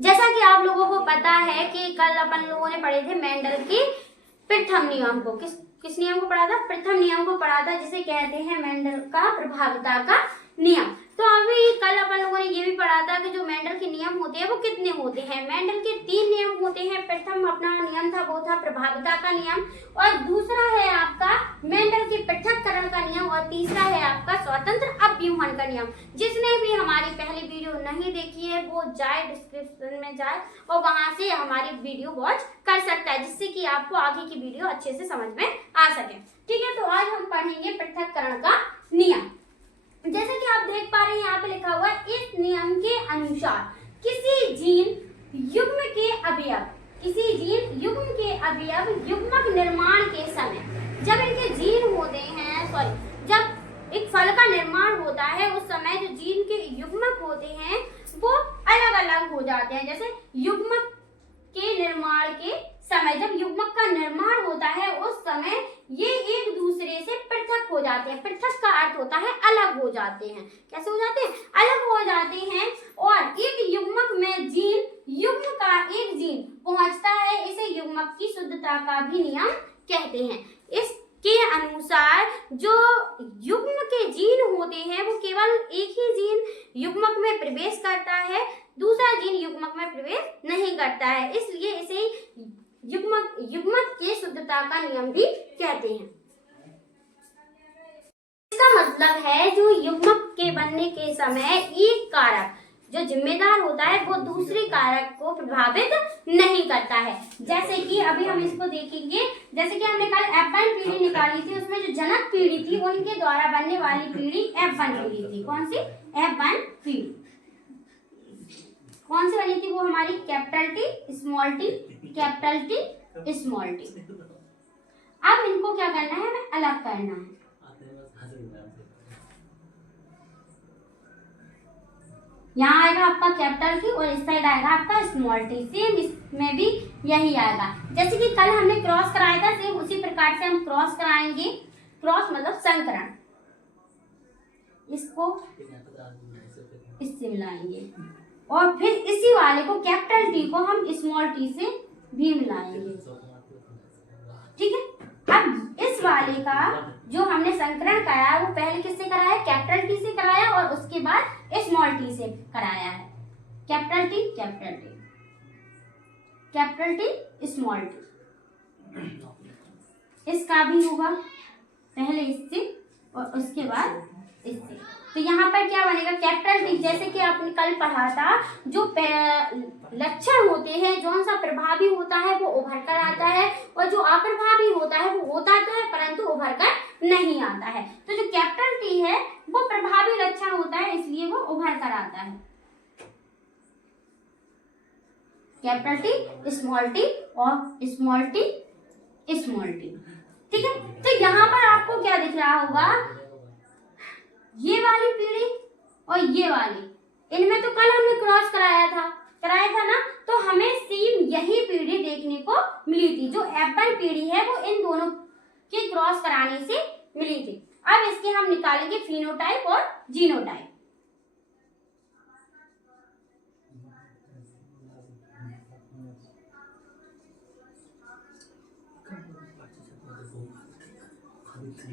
जैसा कि आप लोगों को पता है कि कल अपन लोगों ने पढ़े थे मेंडल के प्रथम नियम को। किस नियम को पढ़ा था? प्रथम नियम को पढ़ा था, जिसे कहते हैं मेंडल का प्रभाविता का नियम। तो अभी कल अपन लोगों ने ये भी पढ़ा था कि जो मेंडल के नियम होते हैं वो कितने होते हैं। मेंडल के 3 नियम होते हैं। प्रथम अपना नियम था वो था प्रभाविता का नियम, और दूसरा है आपका मेंडल के पृथक्करण का नियम, और तीसरा है आपका स्वतंत्र अपव्यूहन का नियम। जिसने भी हमारी पहली वीडियो नहीं देखी है वो जाए डिस्क्रिप्शन में जाए और वहां से हमारी वीडियो वॉच कर सकता है, जिससे कि आपको आगे की वीडियो अच्छे से समझ में आ सके। ठीक है, तो आज हम पढ़ेंगे पृथक्करण का नियम। जैसे कि आप देख पा रहे हैं यहाँ पे लिखा हुआ है, इस नियम के अनुसार किसी जीन युग्म के अवयव युग्मक निर्माण के समय, जब इनके जीन होते हैं जब एक फल का निर्माण होता है उस समय जो जीन के युग्मक होते हैं वो अलग अलग हो जाते हैं। जैसे युग्मक के निर्माण के समय, जब युग्मक का निर्माण होता है उस समय ये एक दूसरे से पृथक हो जाते हैं। पृथक का अर्थ होता है अलग हो जाते हैं। कैसे हो जाते हैं? अलग हो जाते हैं। और एक युग्मक में युग्म का एक जीन पहुंचता है, इसे युग्मक की शुद्धता का भी नियम कहते हैं। इसके अनुसार जो युग्म के जीन होते हैं वो केवल एक ही जीन युग्मक में प्रवेश करता है, दूसरा जीन युग्मक में प्रवेश नहीं करता है, इसलिए इसे युग्मक के शुद्धता का नियम भी कहते हैं। इसका मतलब है जो युग्मक के बनने के समय एक कारक जो जिम्मेदार होता है वो दूसरे कारक को प्रभावित नहीं करता है। जैसे कि अभी हम इसको देखेंगे, जैसे कि हमने कल F1 पीढ़ी निकाली थी, उसमें जो जनक पीढ़ी थी उनके द्वारा बनने वाली पीढ़ी F1 पीढ़ी थी। कौन सी? F1 पीढ़ी। कौन सी बनी थी? वो हमारी capital T small T, capital T small T. अब इनको क्या करना है? हमें अलग करना है। यहाँ आएगा आपका कैपिटल टी और इस साइड आएगा आपका स्मॉल टी। सेम इसमें भी यही आएगा। जैसे कि कल हमने क्रॉस कराया था, सेम उसी प्रकार से हम क्रॉस कराएंगे। क्रॉस मतलब संकरण। इसको इससे मिलाएंगे और फिर इसी वाले को कैपिटल टी को हम स्मॉल टी से भी मिलाएंगे। ठीक है, अब इस वाले का जो हमने संकरण कराया वो पहले किससे कराया? कैपिटल टी से कराया और उसके बाद स्मॉल टी से कराया है। Capital T capital T, capital T small T. इसका भी होगा पहले इससे और उसके बाद इससे। तो यहाँ पर क्या बनेगा? Capital T. जैसे कि आपने कल पढ़ा था, जो लक्षण होते हैं, जो सा प्रभावी होता है वो उभर कर आता है और जो अप्रभावी होता है वो होता तो है परंतु उभर कर नहीं आता है। तो जो कैपिटल टी है वो प्रभावी लक्षण होता है, इसलिए वो उभर कर आता है। कैपिटल टी स्मॉल टी और स्मॉल टी स्मॉल टी। ठीक है, तो यहाँ पर आपको क्या दिख रहा होगा? ये वाली पीढ़ी और ये वाली, इनमें तो कल हमने क्रॉस कराया था ना, तो हमें सेम यही पीढ़ी देखने को मिली थी। जो F1 पीढ़ी है वो इन दोनों के क्रॉस कराने से मिली थी। अब इसके हम निकालेंगे फिनोटाइप और जीनोटाइप।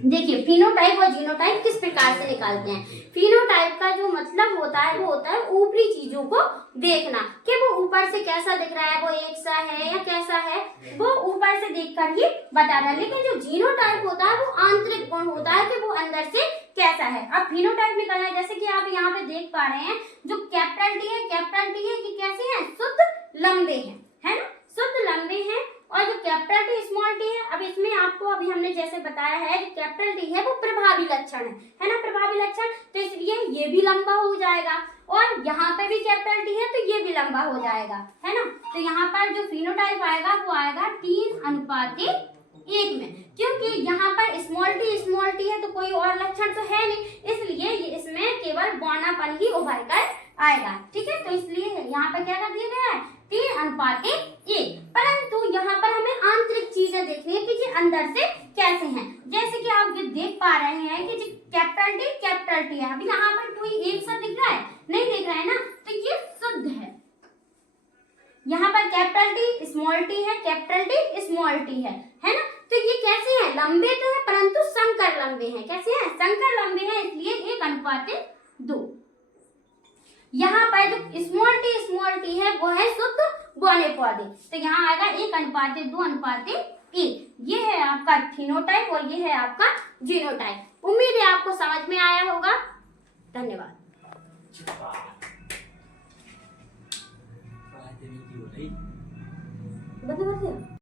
देखिए फिनोटाइप और जीनोटाइप किस प्रकार से निकालते हैं। फिनोटाइप का जो मतलब होता है वो होता है ऊपरी चीजों को देखना कि वो ऊपर से कैसा दिख रहा है, वो एक सा है या कैसा है, वो ऊपर से देखकर ही बताना। लेकिन जो जीनोटाइप होता है वो आंतरिक गुण होता है कि वो अंदर से कैसा है। अब फिनोटाइप निकालना है, जैसे कि आप यहाँ पे देख पा रहे हैं जो कैपिटल टी है कि कैसे है? शुद्ध लंबे है ना, शुद्ध लंबे हैं। और जो कैपिटल टी स्मॉल टी है, अब इसमें आपको अभी हमने जैसे बताया है जो कैपिटल टी है वो प्रभावी लक्षण है ना, प्रभावी लक्षण, तो इसलिए ये भी लंबा हो जाएगा। और यहाँ पे भी कैपिटल टी है तो ये भी लंबा हो जाएगा, है ना। तो यहाँ पर जो फिनोटाइप आएगा वो आएगा 3:1 में, क्योंकि यहाँ पर स्मॉल टी है तो कोई और लक्षण तो है नहीं, इसलिए इसमें केवल बौनापन ही उभर कर आएगा। ठीक है, तो इसलिए यहाँ पर क्या कर दिया गया है? 3:1। परंतु यहाँ पर हमें आंतरिक चीजें देखनी है कि जी अंदर से कैसे हैं। जैसे कि आप ये देख पा रहे हैं कि जी कैपिटल टी है। अभी यहाँ पर कोई एक सा दिख रहा है? नहीं दिख रहा है ना, तो ये शुद्ध है। यहाँ पर कैपिटल टी स्मॉल टी है, कैपिटल टी स्मॉल टी है ना। तो ये कैसे हैं, लंबे तो है परंतु संकर लंबे हैं। कैसे हैं, संकर लंबे हैं, इसलिए 1:2। यहाँ पर जो स्मॉल टी है वो है शुद्ध बौने पौधे, तो यहाँ आएगा 1:2:1। ये है आपका फिनोटाइप और ये है आपका जीनोटाइप। उम्मीद है आपको समझ में आया होगा। धन्यवाद। बंद कर दिया।